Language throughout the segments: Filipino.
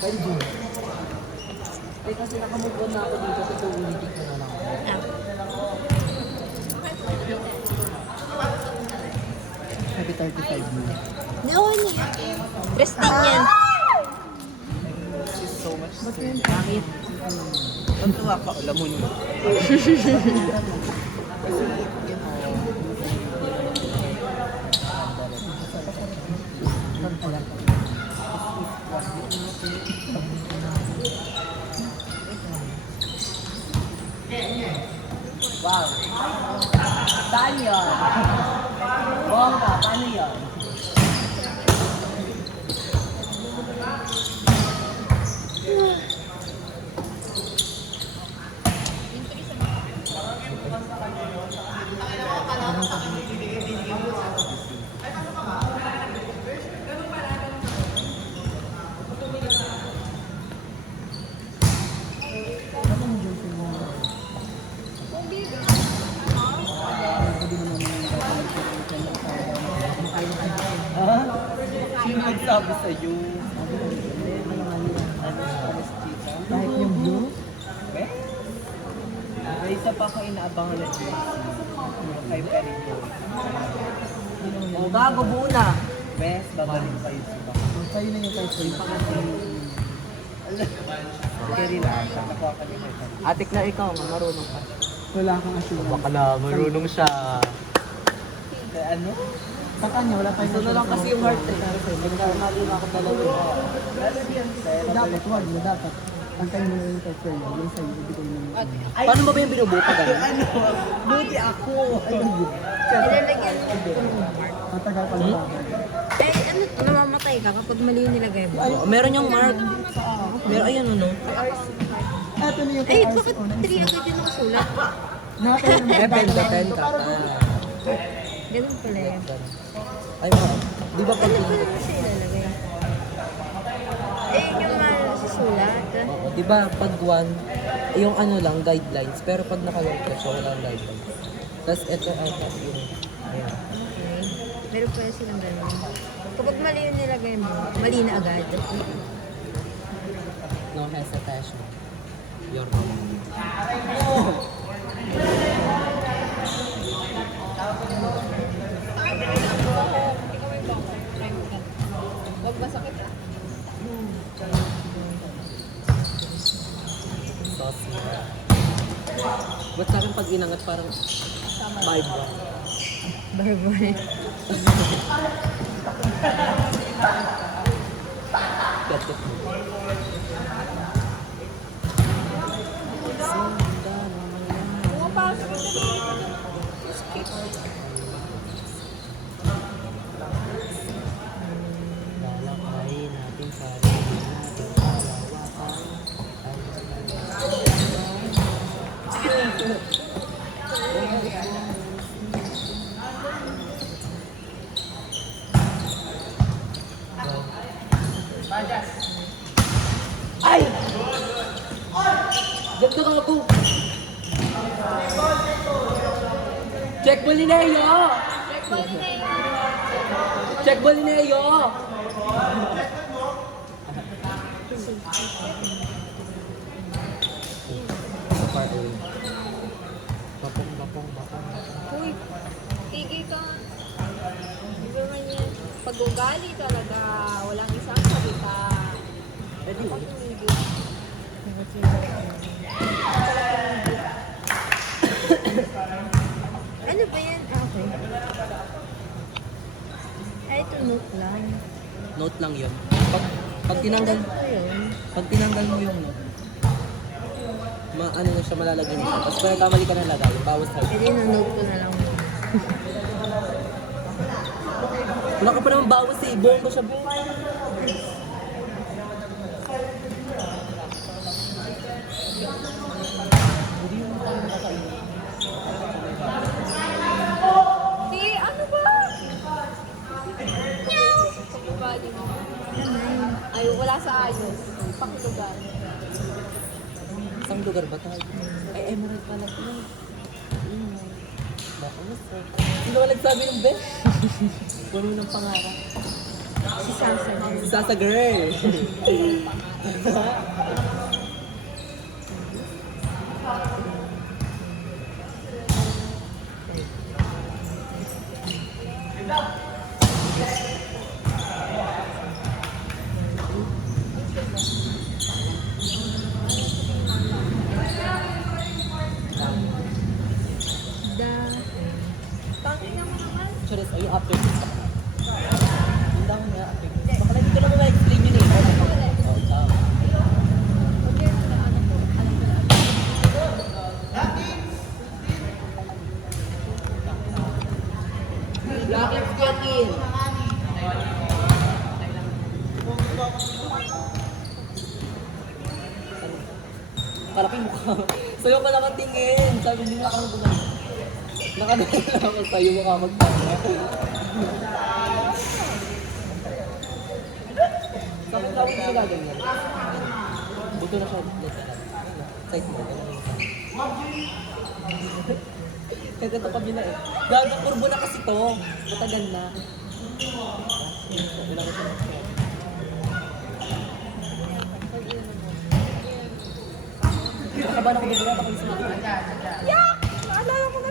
Pwede. Eh kasi nakamove on na ako dito kasi ulitin ko na lang. Happy 35 mo. Naon niya. Prestige yan. So much. Bakit? Ang tuwa ka, alam mo niyo. Wow! Saan yun? Bongga, paano yun? Ah? Sino nagsabi sa'yo? Kahit yung blue, May isa pa ako inaabangan na jersey. Kay Perry Joy. O, gago muna! Bes, babalik pa yun siya. sa'yo na yung kahit sa'yo. Kerry lang. Nakuha ka niya kay Perry. Atik na ikaw, marunong ka. Wala kang assurance. Baka na, marunong siya. Ano? Sa kanya, wala tayong Ito na lang kasi yung heart eh. Nagkamali na ako talaga. Dapat, wag mo, dapat. Antayin mo na yung kahit sa'yo. Yung sa'yo, hindi ko naman. Paano mo ba yung binubuka ganun? Ano? Buti ako. Nilalagyan mo ito ng mark. Matagal pa lang. Eh, ano, namamatay ka kapag mali yung nilagay mo. Meron yung mark. Meron, ayan ano. Ito na yung Eh, kay bakit RCO na 3 agad yung nakasulat? Nakatayin mo. Depend ka. Ganun pala yun. Ay, di ba pag... Ano pa naman siya ilalagay? Eh, yung susulat. Oo, di ba pag one, yung ano lang, guidelines. Pero pag naka-work ka siya, walang guidelines. Tapos ito ata yung... Ayan. Okay. Meron pala silang ganun. Kapag mali yung nilagay mo, mali na agad. No hesitation. Your own. Huwag masakit ah. Saucy. Ba't sa akin pag inangat parang vibe ba? Barboy. Gatot mo. Lalakay natin sa natin kalawakan. Ay! Ganda ka ako! Check Bolineo! Check Bolineo! Far away. Bapong. Uy, tigil ka. Di ba man yan? Pag ugali talaga, walang isang salita. Pwede Kapag yun. tumigil. Ano ba yan? Ah, okay. Ay, ito note lang. Note lang yun. Pag tinanggal, Ito yun. pag tinanggal mo yung note, ano na siya, malalagay mo siya. Tapos kung nagkamali ka na lagay, bawas sa Pwede na note ko na lang. wala ka pa naman bawas eh. Buong ko siya buong. Si, ano ba? Meow! Pag-ugali mo. Ay, wala sa ayos. Pakilugan. Isang lugar ba tayo? Ay, Emerald pala ito. Baka mas. Sino ba nagsabi ng best? Puno ng pangarap. Si Sasa. Sasa girl. Tangin na mo naman. Charis, are you after this? Yung dami nga, after this. Baka lang hindi ko naman ma-explain yun eh. Oh, ikaw. Okay, alam ko. Black, let's get in. Kalapin mukha. Sa'yo ka lang ang tingin. Sabi niyo na ako gumano. Nakadala lang ako sa'yo mukha magtanga. Bakit tawag ko sila ganyan? Buto na siya. Size mo. Kaya ito kabila eh. Gago, kurbo na kasi to. Matagal na. Wala ko siya. Nakabahan ako dito. Baka yung sumagot. Yak! Naalala ko na.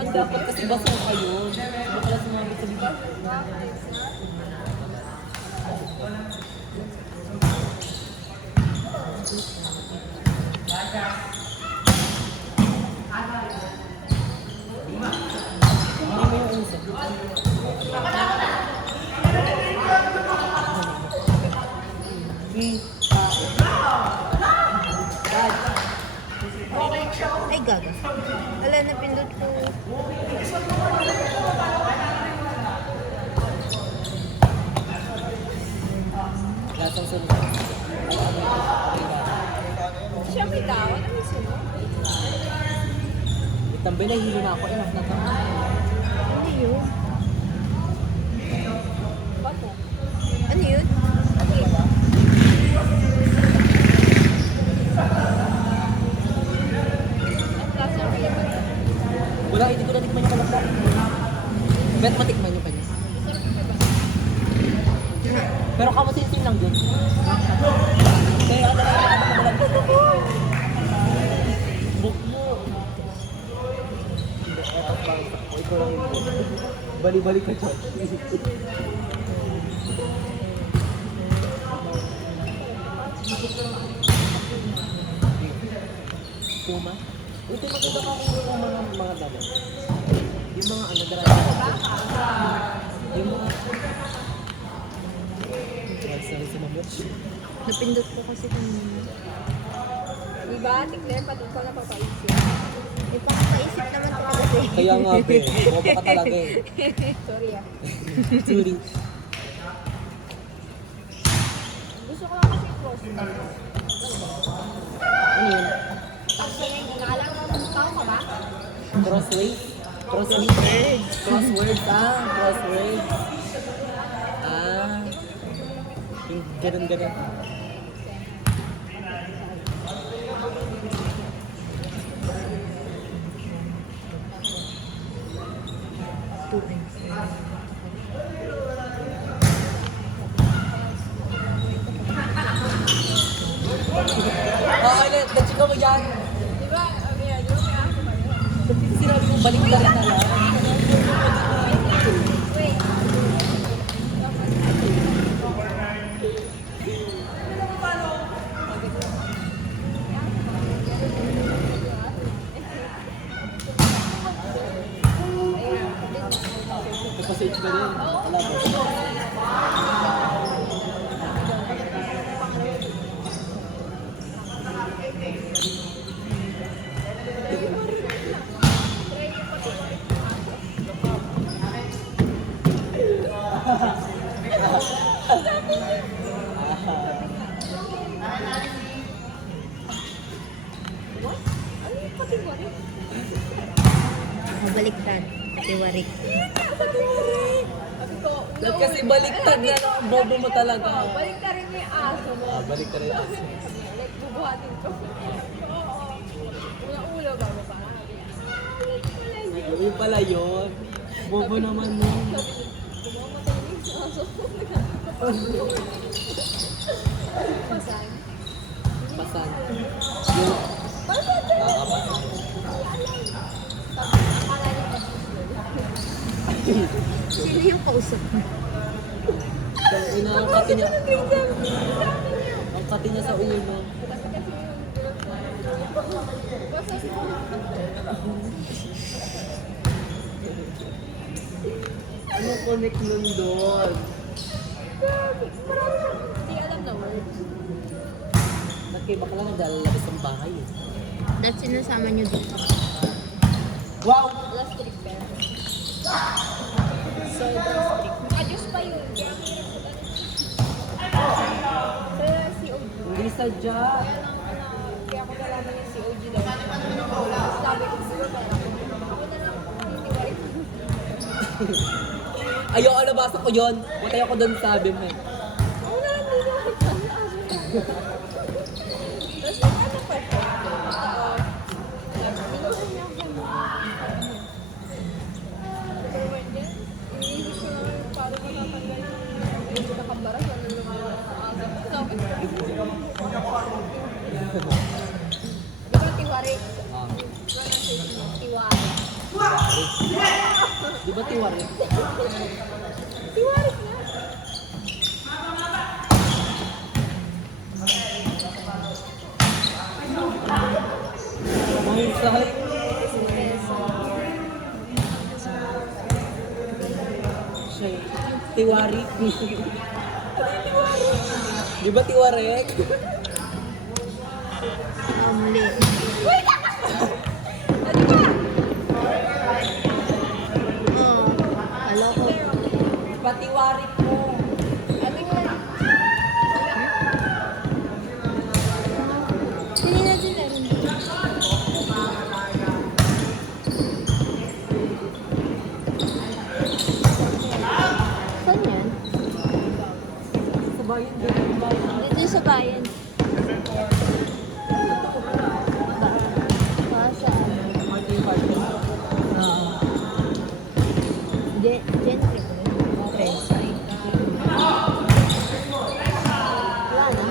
Ang dapat kasi basa kayo. Hindi pala sumabit sa bita. Hindi mo yung uso. Ay, gaga. Wala na pindot ko. Lasang sunod. Siya may tao. Ano yung sino? Tambay na hilo na ako. Enough na to. Ano yun? Bato. Ano yun? Ano yun? Ang klase ng flavor. Wala, hindi ko na tikman yung kalapit. Bet matikman yung kanya. Pero kamasin-sin lang din. Kaya ano lang book mo. Hindi, eto pang o ikaw lang yung bali-balik ka dyan. Puma? Ito maganda ka kung yung mga damo. Yung mga ano, darami. Yung mga... Sorry sa mamot. Napindot ko kasi kanina. Diba, Tiklen, pati ko napapaisip. Eh, papaisip naman ko kasi. Kaya nga, pe. Bobo ka talaga eh. Sorry ah. Sorry. Gusto ko lang kasi cross. Ano yun? Tapos yun, nakala ko, tao ka ba? Crossway? Crossway? Crossword, crossway. Yung ganun-ganun. Ulit, na-chika mo yan. Diba, yun may ako ba yun? Sinabi mo, balik na rin na lang. Wait. Nagpa-sage ka rin. Wala ba? Ano yung patiwari? Mabaliktad. Tiwarik. Patiwari! Sabi ko, Lahat kasi baliktad na lang. Bobo mo talaga. balik ka rin yung aso mo. Balik ka rin. Like, bubuhatin ko. Oo. Una-ulo ba ba pa? Yung pala yun. Bobo naman mo. Sabi niya, kumamatay na yung Pasan. Pasan. Yung, Pasan. pasan. Sino yung kausap mo? Ang kati niya. Ang kati niya sa ulo. Ano connect nun doon? Hindi alam na word. Nagkaiba ka lang naglalabas ng bahay eh. That's sinasama niyo dito. Wow! Last trick pero. So, last trick. Naka-Diyos pa yun. Kaya ang hirap sa ganun. Kaya si OG. Hindi sadya. Kaya ako nalaman yung si OG daw. Sabi ko siguro kaya ako na lang titiwarin. Ayaw, nabasa ko yun. Matay ako doon sabi mo eh. Ako na lang titiwarin. Tapos ano pa siya? Minsan niya ako iniisip ko lang paano ko natanggal yung nakambara sa nalulungan sa asa. Sabi ko, di ba tiwarik? Ah. Tiwarik. Di ba tiwari? Tiwarik na. Mahusay. Siya eh. Tiwari. Di ba tiwarek? Amli. Aloko. Patiwarik mo. Ano yun? Hindi na sila rin. Saan yan? Sa bayan din. Sa bayan. Dito sa bayan. Saan? Martin Martin. Gentry ko rin. Okay. Wala na.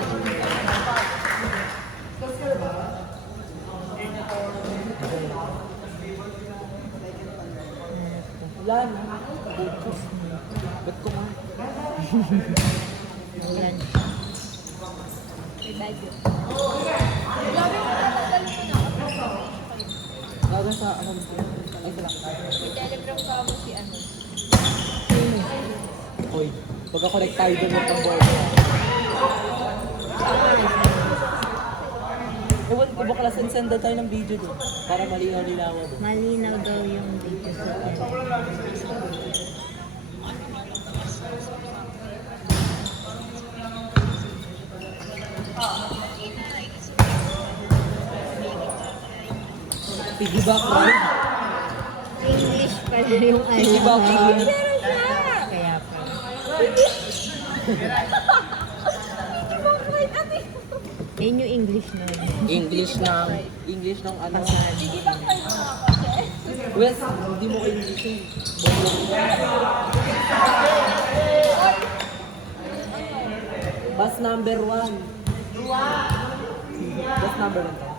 Wala na. Ba't ko nga? Ulan. May bagyo. Grabe mo natanggal ko na ako. Gaga sa ano? Ay, sila. May telegram ka mo si ano. Oy, pagka-connect tayo doon ng board. Ewan ko baka send tayo ng video doon para malinaw-linaw doon. Malinaw daw yung video sa Piggyback mo. English pala yung ano. Piggyback mo. Kaya pa. Yun yung English na yun. English ng ano. Pasan. Wes, hindi mo ko English eh. Bus number 1. Bus number 1.